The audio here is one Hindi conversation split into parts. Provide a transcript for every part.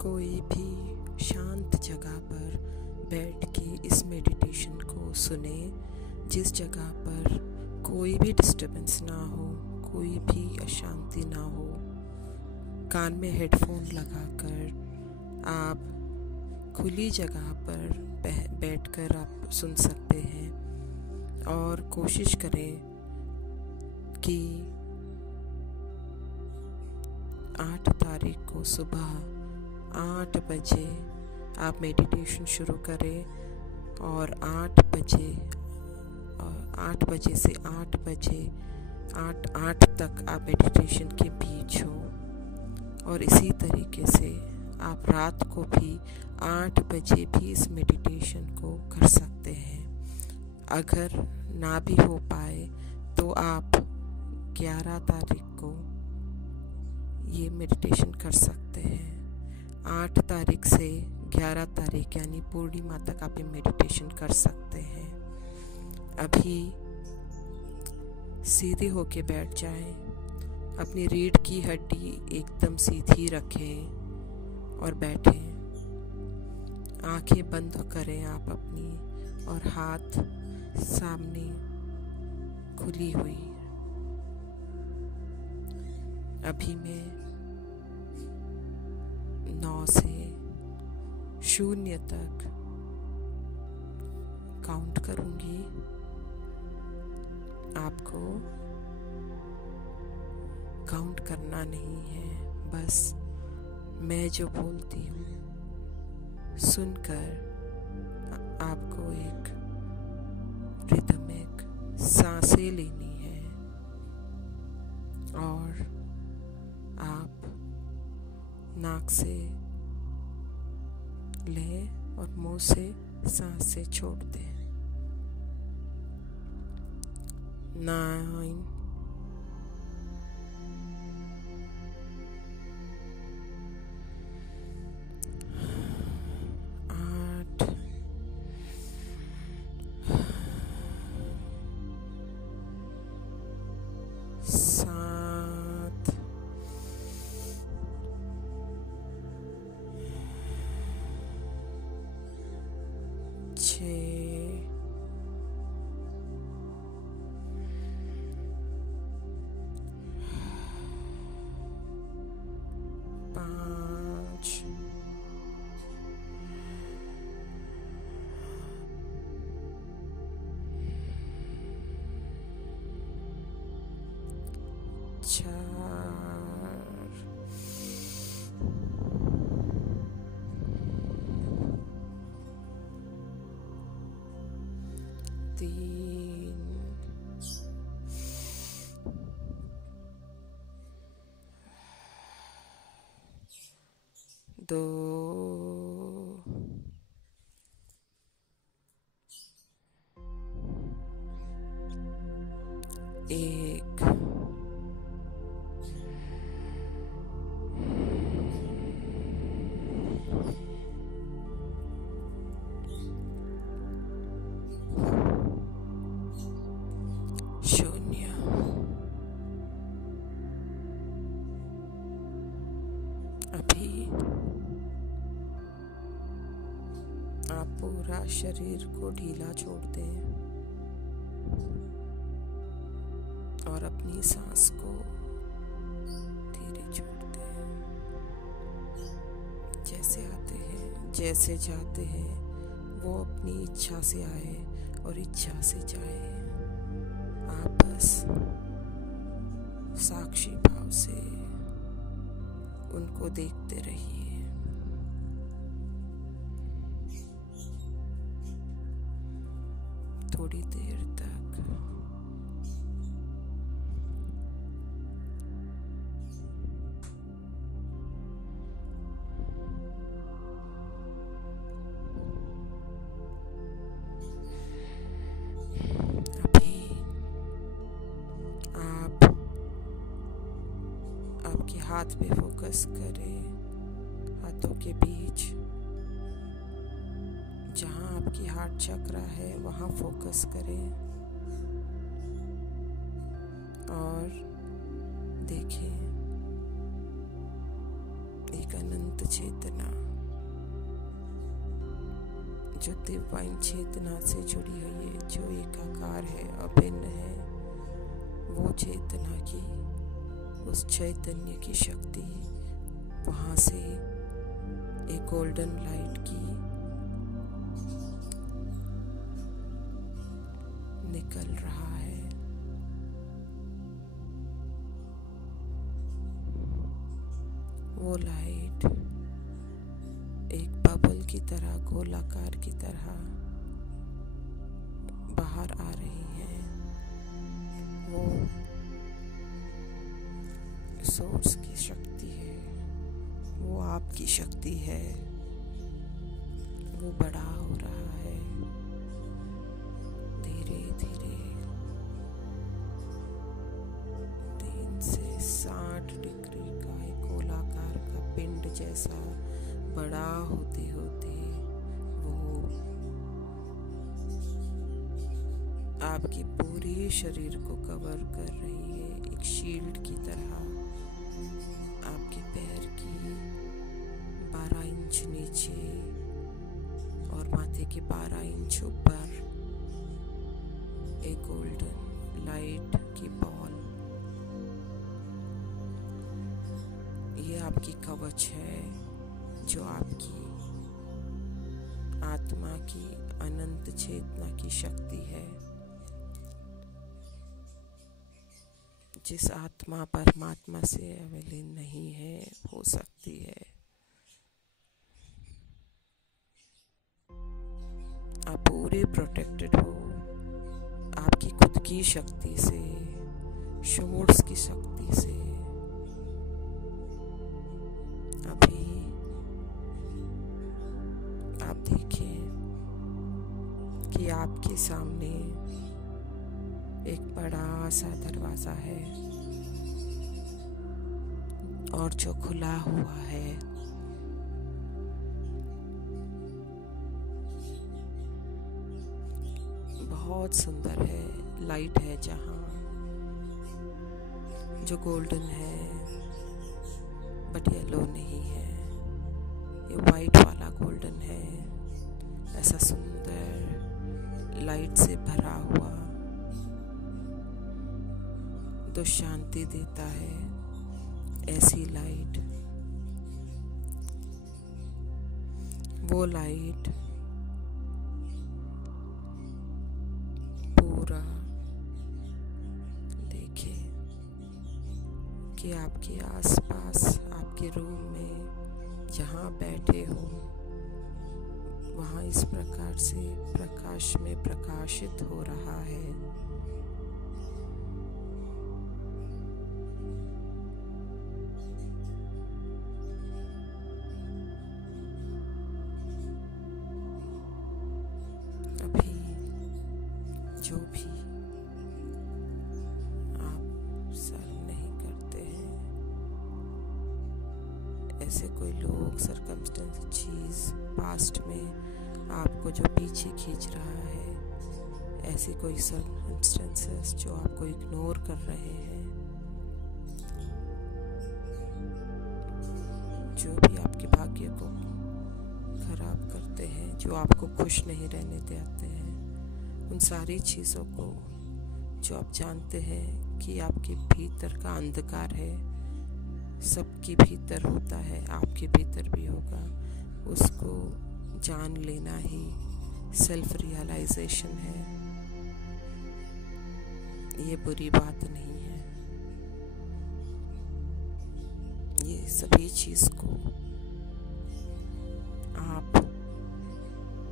कोई भी शांत जगह पर बैठ के इस मेडिटेशन को सुने, जिस जगह पर कोई भी डिस्टर्बेंस ना हो, कोई भी अशांति ना हो। कान में हेडफोन लगाकर आप खुली जगह पर बैठकर आप सुन सकते हैं और कोशिश करें कि 8 तारीख को सुबह 8 बजे आप मेडिटेशन शुरू करें और 8 बजे से 8 तक आप मेडिटेशन के बीच हो। और इसी तरीके से आप रात को भी 8 बजे भी इस मेडिटेशन को कर सकते हैं। अगर ना भी हो पाए तो आप 11 तारीख को ये मेडिटेशन कर सकते हैं। 8 तारीख से 11 तारीख यानी पूर्णिमा तक आप ये मेडिटेशन कर सकते हैं। अभी सीधे होके बैठ जाएं, अपनी रीढ़ की हड्डी एकदम सीधी रखें और बैठें। आंखें बंद करें आप अपनी और हाथ सामने खुली हुई। अभी मैं 9 से 0 तक काउंट करूंगी। आपको काउंट करना नहीं है, बस मैं जो बोलती हूँ सुनकर आपको एक रिदमिक सांसें लेनी है और आप नाक से लें और मुंह से सांसें छोड़ दें। 9 8 7 6 5 4 3 2 1 0। अभी आप पूरा शरीर को ढीला छोड़ दें और अपनी सांस को धीरे छोड़ दें। जैसे आते हैं, जैसे जाते हैं, वो अपनी इच्छा से आए और इच्छा से जाए। आप बस साक्षी भाव से उनको देखते रहिए। थोड़ी देर तक आपके हाथ पे फोकस करें, हाथों के बीच जहाँ आपकी हार्ट चक्र है वहाँ फोकस करें और देखें एक अनंत चेतना जो दिव्यान चेतना से जुड़ी हुई है, जो एकाकार है, अभिन्न है, वो चेतना की, उस चैतन्य की शक्ति वहाँ से एक गोल्डन लाइट की निकल रहा है। वो लाइट एक बबल की तरह, गोलाकार की तरह बाहर आ रही है। वो सोर्स की शक्ति है, वो आपकी शक्ति है, वो बड़ा हो रहा है धीरे धीरे 3 से 60 डिग्री का एक गोलाकार का पिंड जैसा बड़ा होते होते वो आपके पूरे शरीर को कवर कर रही है, एक शील्ड की तरह। आपके पैर की 12 इंच नीचे और माथे के 12 इंच ऊपर एक गोल्डन लाइट की बॉल, ये आपकी कवच है, जो आपकी आत्मा की अनंत चेतना की शक्ति है। जिस आत्मा परमात्मा से अविलीन नहीं है, हो सकती है। आप पूरे प्रोटेक्टेड हो आपकी खुद की शक्ति से, सोर्स की शक्ति से। अभी आप देखें कि आपके सामने एक बड़ा सा दरवाजा है और जो खुला हुआ है। बहुत सुंदर है, लाइट है जहाँ, जो गोल्डन है बट येलो नहीं है, ये वाइट वाला गोल्डन है। ऐसा सुंदर लाइट से भरा हुआ, तो शांति देता है। ऐसी लाइट, वो लाइट पूरा देखे कि आपके आसपास, आपके रूम में जहाँ बैठे हो, वहाँ इस प्रकार से प्रकाश में प्रकाशित हो रहा है। अभी जो भी आप सर्व नहीं करते हैं, ऐसे कोई लोग, सर्कमस्टेंस, चीज़ पास्ट में आपको जो पीछे खींच रहा है, ऐसी कोई सर्कमस्टेंसेस जो आपको इग्नोर कर रहे हैं, जो भी आपके भाग्य को खराब करते हैं, जो आपको खुश नहीं रहने देते हैं, उन सारी चीज़ों को जो आप जानते हैं कि आपके भीतर का अंधकार है, सबके भीतर होता है, आपके भीतर भी होगा, उसको जान लेना ही सेल्फ रियलाइजेशन है। ये बुरी बात नहीं है। ये सभी चीज़ को आप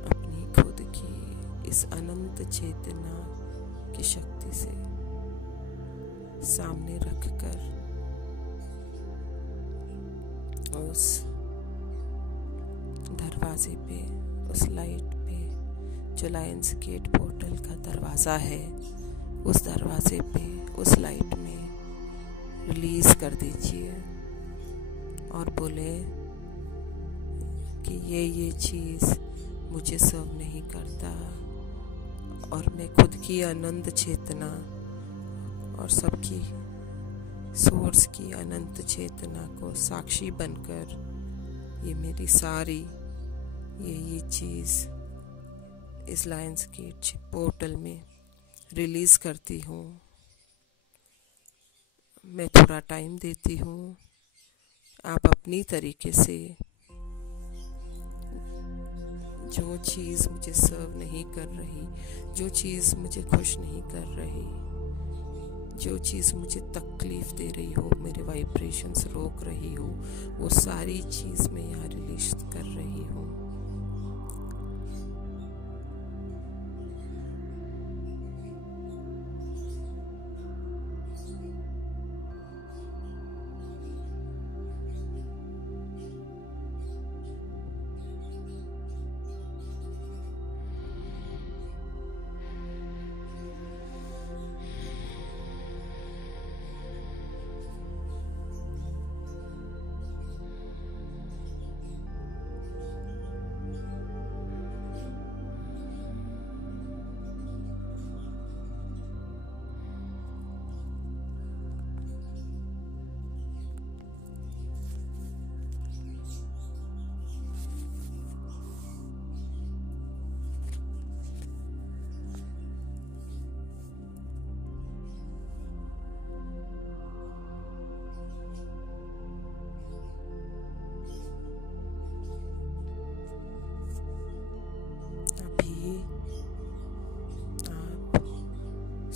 अपनी खुद की इस अनंत चेतना की शक्ति से सामने रखकर उस दरवाजे पे, उस लाइट पे, जो लायंस गेट पोर्टल का दरवाज़ा है, उस दरवाजे पे, उस लाइट में रिलीज़ कर दीजिए और बोले कि ये चीज़ मुझे सर्व नहीं करता, और मैं खुद की अनंत चेतना और सबकी सोर्स की अनंत चेतना को साक्षी बनकर ये मेरी सारी ये चीज़ इस लायंस गेट पोर्टल में रिलीज़ करती हूँ। मैं थोड़ा टाइम देती हूँ, आप अपनी तरीके से जो चीज़ मुझे सर्व नहीं कर रही, जो चीज़ मुझे खुश नहीं कर रही, जो चीज़ मुझे तकलीफ़ दे रही हो, मेरे वाइब्रेशंस रोक रही हो, वो सारी चीज़ मैं यहाँ रिलीज कर रही हूँ।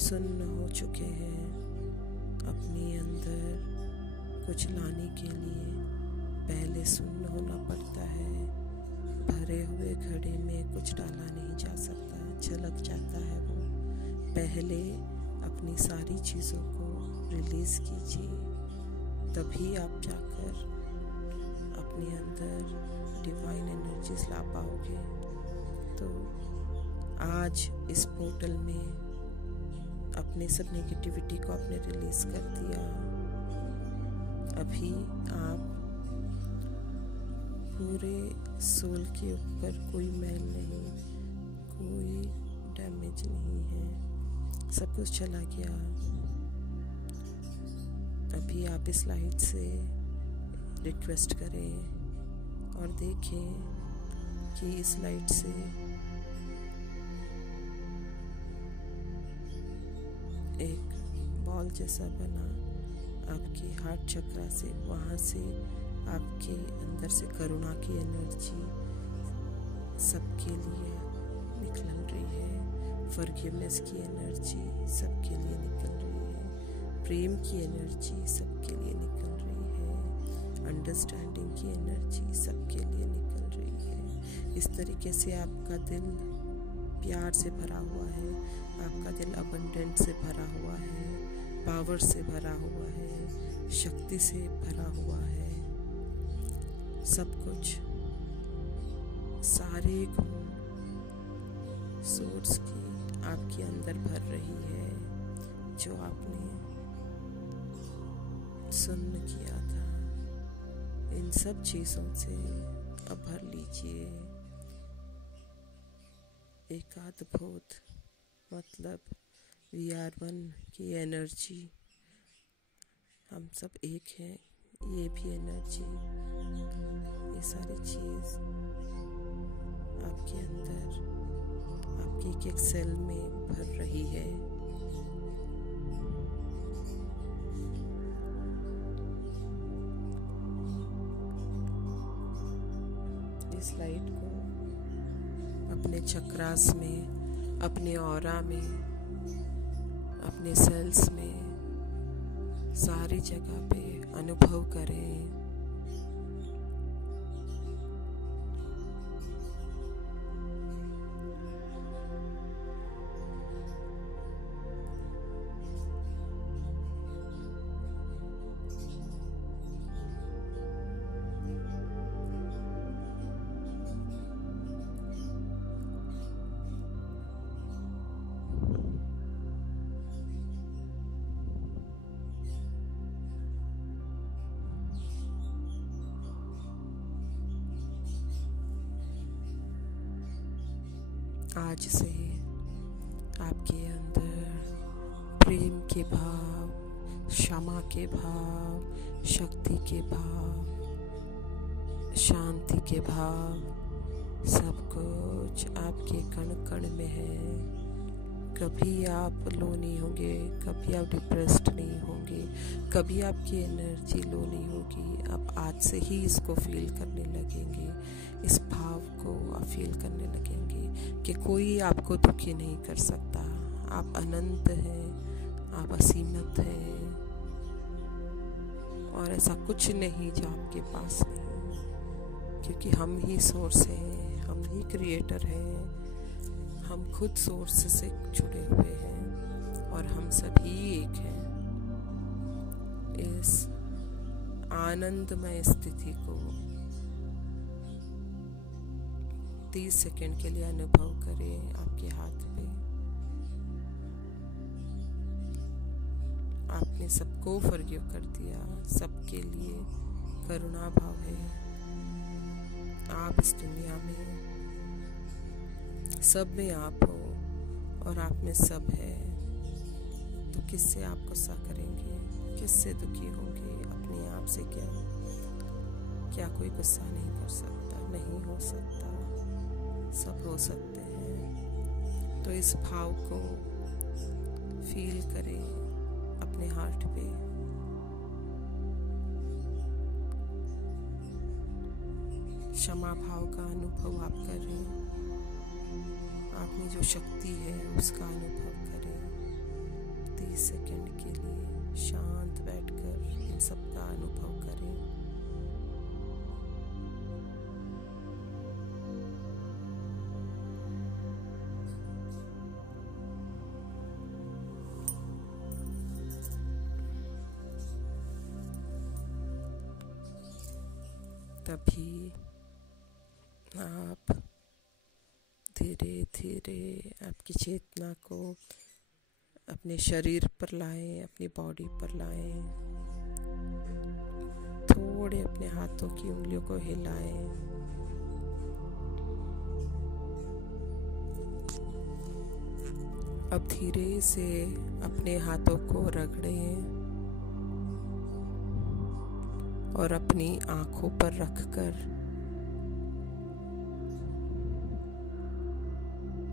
सुन्न हो चुके हैं। अपने अंदर कुछ लाने के लिए पहले सुन्न होना पड़ता है। भरे हुए घड़े में कुछ डाला नहीं जा सकता, छलक जाता है वो। पहले अपनी सारी चीज़ों को रिलीज़ कीजिए, तभी आप जाकर अपने अंदर डिवाइन एनर्जीज ला पाओगे। तो आज इस पोर्टल में अपने सब नेगेटिविटी को आपने रिलीज़ कर दिया। अभी आप पूरे सोल के ऊपर कोई मैल नहीं, कोई डैमेज नहीं है, सब कुछ चला गया। अभी आप इस लाइट से रिक्वेस्ट करें और देखें कि इस लाइट से एक बॉल जैसा बना आपके हार्ट चक्रा से, वहाँ से आपके अंदर से करुणा की एनर्जी सबके लिए निकल रही है। फॉरगिवनेस की एनर्जी सबके लिए निकल रही है। प्रेम की एनर्जी सबके लिए निकल रही है। अंडरस्टैंडिंग की एनर्जी सबके लिए निकल रही है। इस तरीके से आपका दिल प्यार से भरा हुआ है, आपका दिल अबंडेंट से भरा हुआ है, पावर से भरा हुआ है, शक्ति से भरा हुआ है। सब कुछ, सारे गुण सोर्स की आपके अंदर भर रही है। जो आपने सुन्न किया था, इन सब चीज़ों से अब भर लीजिए। एक अद्भुत, मतलब वी आर वन की एनर्जी, हम सब एक हैं। ये भी एनर्जी, ये सारी चीज़ आपके अंदर, आपके एक एक सेल में भर रही है। इस लाइट को अपने चक्रास में, अपने ऑरा में, अपने सेल्स में, सारी जगह पे अनुभव करें। आज से आपके अंदर प्रेम के भाव, क्षमा के भाव, शक्ति के भाव शांति के भाव, सब कुछ आपके कण कण में है। कभी आप लो नहीं होंगे, कभी आप डिप्रेस्ड नहीं होंगे, कभी आपकी एनर्जी लो नहीं होगी। आप आज से ही इसको फील करने लगेंगे, इस भाव को आप फील करने लगेंगे कि कोई आपको दुखी नहीं कर सकता। आप अनंत हैं, आप असीमित हैं, और ऐसा कुछ नहीं जो आपके पास नहीं, क्योंकि हम ही सोर्स हैं, हम ही क्रिएटर हैं, हम खुद सोर्स से जुड़े हुए हैं और हम सभी एक हैं। इस आनंदमय स्थिति को 30 सेकंड के लिए अनुभव करें। आपके हाथ पे आपने सबको फॉरगिव कर दिया, सबके लिए करुणा भाव है। आप इस दुनिया में सब में आप हो और आप में सब है, तो किससे आप गुस्सा करेंगे, किससे दुखी होंगे? अपने आप से। क्या कोई गुस्सा नहीं कर सकता? नहीं हो सकता, सब हो सकते हैं। तो इस भाव को फील करें अपने हार्ट पे। क्षमा भाव का अनुभव आप करें, आप में जो शक्ति है उसका अनुभव करें। 30 सेकंड के लिए शांत बैठकर इन सब का अनुभव करें। तभी आप धीरे धीरे आपकी चेतना को अपने शरीर पर लाएं, अपनी बॉडी पर लाएं। थोड़े अपने हाथों की उंगलियों को हिलाएं। अब धीरे से अपने हाथों को रगड़ें और अपनी आंखों पर रखकर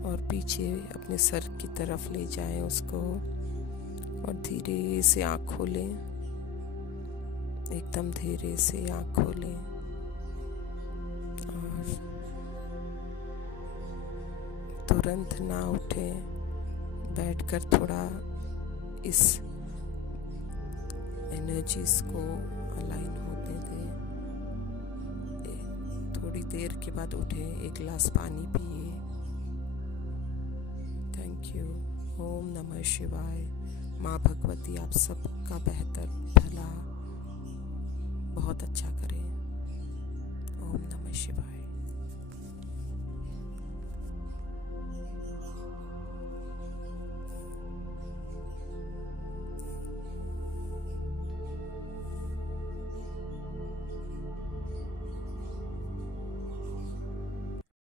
और पीछे अपने सर की तरफ ले जाएं उसको, और धीरे से आँख खोलें। एकदम धीरे से आँख खोलें और तुरंत ना उठें, बैठकर थोड़ा इस एनर्जीज को अलाइन होने दें। थोड़ी देर के बाद उठें, एक गिलास पानी पिए। Thank you. ओम नमः शिवाय। माँ भगवती आप सबका बेहतर भला बहुत अच्छा करें। ओम नमः शिवाय।